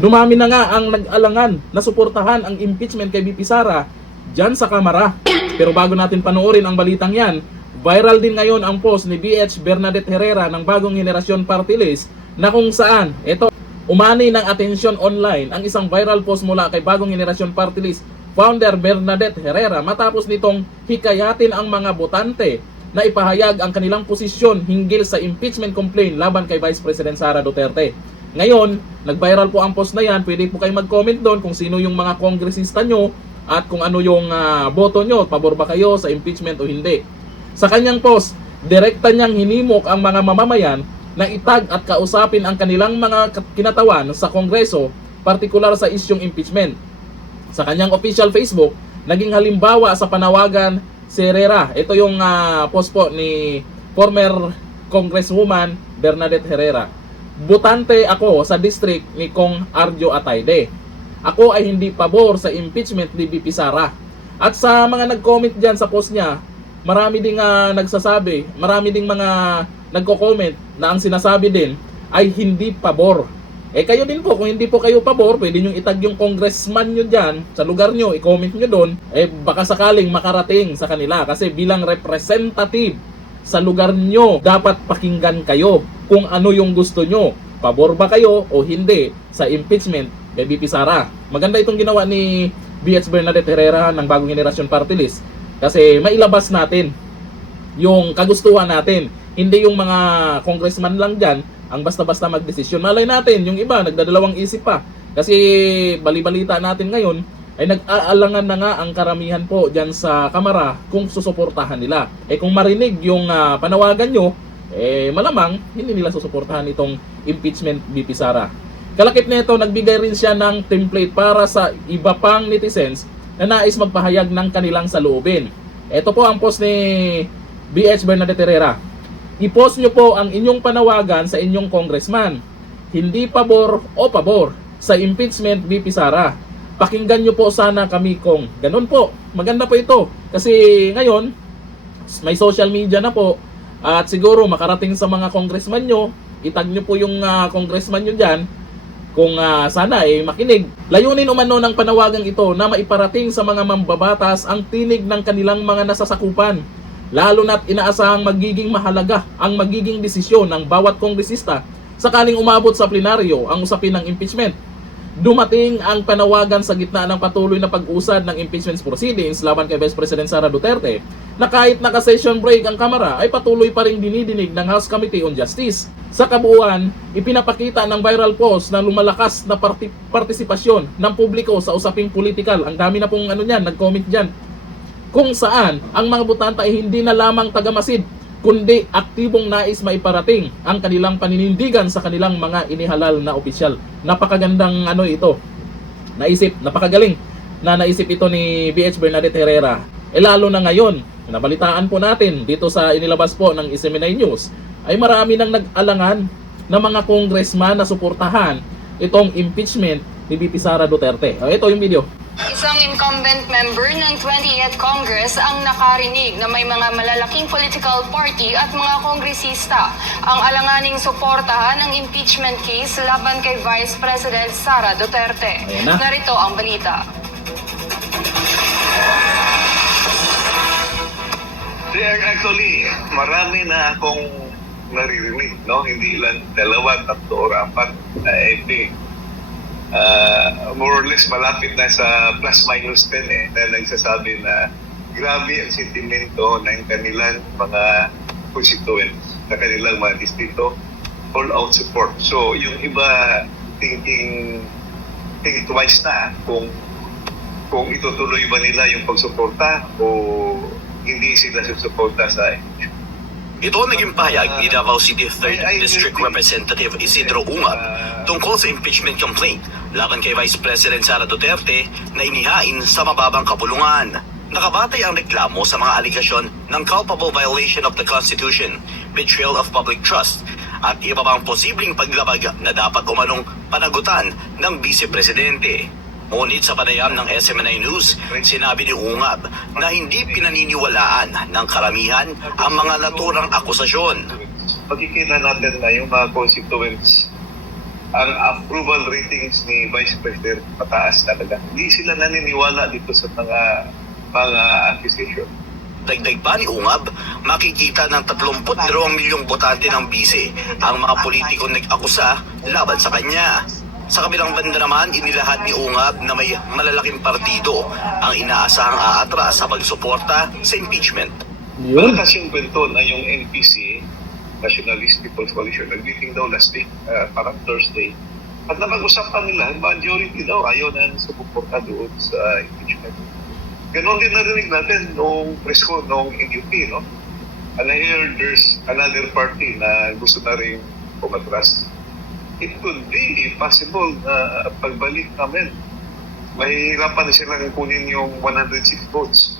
Dumami na nga ang nag-alangan na suportahan ang impeachment kay VP Sara dyan sa Kamara. Pero bago natin panoorin ang balitang yan, viral din ngayon ang post ni BH Bernadette Herrera ng Bagong Henerasyon Party List na kung saan, ito, umani ng atensyon online ang isang viral post mula kay Bagong Henerasyon Party List founder Bernadette Herrera matapos nitong hikayatin ang mga botante na ipahayag ang kanilang posisyon hinggil sa impeachment complaint laban kay Vice President Sara Duterte. Ngayon, nag-viral po ang post na yan. Pwede po kayo mag-comment doon kung sino yung mga kongresista nyo at kung ano yung boto nyo. Pabor ba kayo sa impeachment o hindi? Sa kanyang post, direkta niyang hinimok ang mga mamamayan na itag at kausapin ang kanilang mga kinatawan sa Kongreso, partikular sa isyong impeachment. Sa kanyang official Facebook, naging halimbawa sa panawagan si Herrera. Ito yung post po ni former Congresswoman Bernadette Herrera. Botante ako sa district ni Kong Arjo Atayde. Ako ay hindi pabor sa impeachment ni VP Sara. At sa mga nag-comment dyan sa post niya, marami ding nagsasabi, marami ding mga nagko-comment na ang sinasabi din ay hindi pabor. Kayo din po, kung hindi po kayo pabor, pwede nyo itag yung congressman nyo dyan sa lugar nyo, i-comment nyo doon, baka sakaling makarating sa kanila. Kasi bilang representative sa lugar nyo, dapat pakinggan kayo kung ano yung gusto nyo. Pabor ba kayo o hindi sa impeachment kay VP Sara? Maganda itong ginawa ni BH Bernadette Herrera ng Bagong Henerasyon Party List kasi mailabas natin yung kagustuhan natin. Hindi yung mga congressman lang dyan ang basta-basta magdesisyon. Malay natin, yung iba nagdadalawang isip pa. Kasi bali-balita natin ngayon ay nag-aalangan na nga ang karamihan po dyan sa Kamara kung susuportahan nila. Kung marinig yung panawagan nyo, malamang hindi nila susuportahan itong impeachment VP Sara. Kalakip nito, nagbigay rin siya ng template para sa iba pang netizens na nais magpahayag ng kanilang saloobin. Ito po ang post ni BH Bernadette Herrera. I-post nyo po ang inyong panawagan sa inyong congressman. Hindi pabor o pabor sa impeachment VP Sara. Pakinggan nyo po sana kami kung ganun po. Maganda po ito. Kasi ngayon, may social media na po. At siguro makarating sa mga congressman nyo. Itag nyo po yung congressman nyo dyan. Kung sana makinig. Layunin umano ng panawagang ito na maiparating sa mga mambabatas ang tinig ng kanilang mga nasasakupan. Lalo na't inaasahang magiging mahalaga ang magiging desisyon ng bawat kongresista sakaling umabot sa plenaryo ang usapin ng impeachment. Dumating ang panawagan sa gitna ng patuloy na pag-usad ng impeachment proceedings laban kay Vice President Sara Duterte na kahit naka-session break ang Kamara ay patuloy pa rin dinidinig ng House Committee on Justice. Sa kabuuan, ipinapakita ng viral post na lumalakas na partisipasyon ng publiko sa usaping politikal. Ang dami na pong nag-comment dyan. Kung saan ang mga botante ay hindi na lamang tagamasid, kundi aktibong nais maiparating ang kanilang paninindigan sa kanilang mga inihalal na opisyal. Napakagandang ito. Napakagaling na naisip ito ni BH Bernadette Herrera. Lalo na ngayon, nabalitaan po natin dito sa inilabas po ng SMNI News, ay marami nang nag-alangan na mga congressman na suportahan itong impeachment ni VP Sara Duterte. Ito yung video. Isang incumbent member ng 20th Congress ang nakarinig na may mga malalaking political party at mga kongresista ang alanganing suportahan ang impeachment case laban kay Vice President Sara Duterte. Narito ang balita. Actually, marami na akong naririnig, no? Hindi lang 2, 3 or 4 MP. More or less malapit na sa plus-minus 10 na nagsasabi na grabe ang sentimento ng kanilang mga constituents, na kanilang mga distrito, all-out support. So, yung iba think twice na kung itutuloy ba nila yung pagsuporta o hindi sila susuporta sa Ito ang naging pahayag ni Davao City 3rd District Representative Isidro Ungab tungkol sa impeachment complaint laban kay Vice President Sara Duterte na inihain sa mababang kapulungan. Nakabatay ang reklamo sa mga aligasyon ng culpable violation of the Constitution, betrayal of public trust, at iba pang posibleng paglabag na dapat umanong panagutan ng Vice Presidente. Ngunit sa panayam ng SMNI News, sinabi ni Ungab na hindi pinaniniwalaan ng karamihan ang mga naturang akusasyon. Pagkikita natin na yung mga constituents ang approval ratings ni Vice President mataas talaga. Hindi sila naniniwala dito sa mga accusation. Dagdag pa ni Ungab, makikita ng 32 milyong botante ng bise ang mga politikong nag-akusa laban sa kanya. Sa kabilang banda naman, inilahad ni Ungab na may malalaking partido ang inaasahang aatras sa pagsuporta sa impeachment. Yun. Malakas yung kwento na yung NPC, Nationalist People's Coalition, nag-meeting daw last week, parang Thursday. At napag-usapan nila, majority daw ayaw na sumuporta doon sa impeachment. Ganon din narinig natin nung presko nung NUP, no? And I hear there's another party na gusto na rin umatras. It could be possible na pagbalik namin, mahirapan na silang kunin yung 106 votes.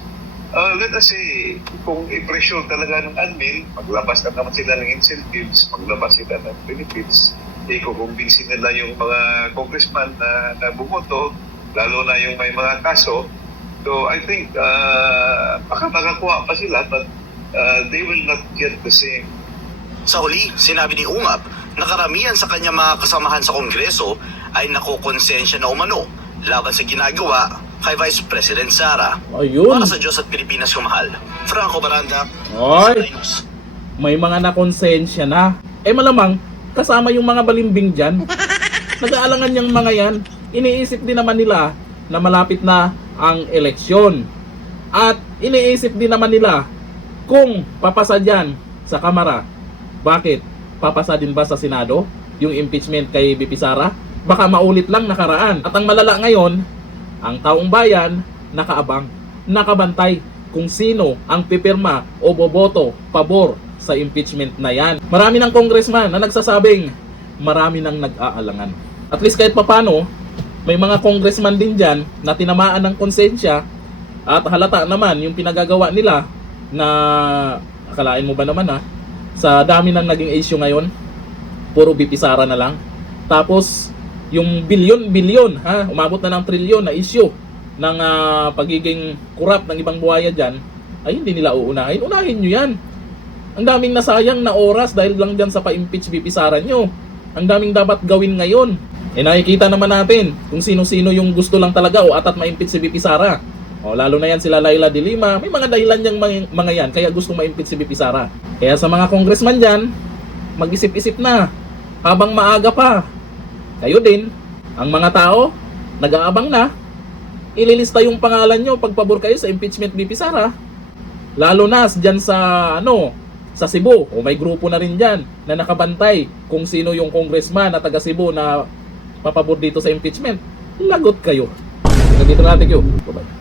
Let us say, kung i-pressure talaga ng admin, maglabas na naman sila ng incentives, maglabas sila ng benefits, kukumbinsin nila yung mga congressman na bumoto, lalo na yung may mga kaso. So I think baka makakuha pa sila, but they will not get the same. Sa huli, sinabi ni Ungab na karamihan sa kanyang mga kasamahan sa Kongreso ay nakukonsensya na umano laban sa ginagawa kay Vice President Sara. Ayun. Para sa Diyos at Pilipinas kumahal, Franco Baranda, Oy. News. May mga nakonsensya na. Malamang, kasama yung mga balimbing dyan. Nag-aalangan yung mga yan. Iniisip din naman nila na malapit na ang eleksyon. At iniisip din naman nila kung papasa dyan sa Kamara. Bakit? Papasa din ba sa Senado yung impeachment kay BP Sara? Baka maulit lang nakaraan. At ang malala ngayon, ang taong bayan nakaabang, nakabantay kung sino ang pipirma o boboto pabor sa impeachment na yan. Marami ng congressman na nagsasabing marami nang nag-aalangan. At least kahit papano, may mga congressman din dyan na tinamaan ng konsensya at halata naman yung pinagagawa nila na akalain mo ba naman sa dami ng naging issue ngayon, puro BP Sara na lang. Tapos yung bilyon-bilyon, umabot na ng trilyon na issue ng pagiging corrupt ng ibang buhaya dyan, ay hindi nila uunahin. Unahin nyo yan. Ang daming nasayang na oras dahil lang dyan sa pa-impeach BP Sara nyo. Ang daming dapat gawin ngayon. Nakikita naman natin kung sino-sino yung gusto lang talaga o atat ma-impeach si BP Sara. Lalo na yan sila Laila de Lima. May mga dahilan niyang mga yan kaya gusto ma-impeach si BP Sara. Kaya sa mga congressman dyan, mag-isip-isip na habang maaga pa. Kayo din, ang mga tao, nag-aabang na, ililista yung pangalan nyo pagpabor kayo sa impeachment BP Sara. Lalo na dyan sa, sa Cebu, may grupo na rin dyan na nakabantay kung sino yung congressman na taga Cebu na papabor dito sa impeachment. Lagot kayo. Nandito natin yun. Bye-bye.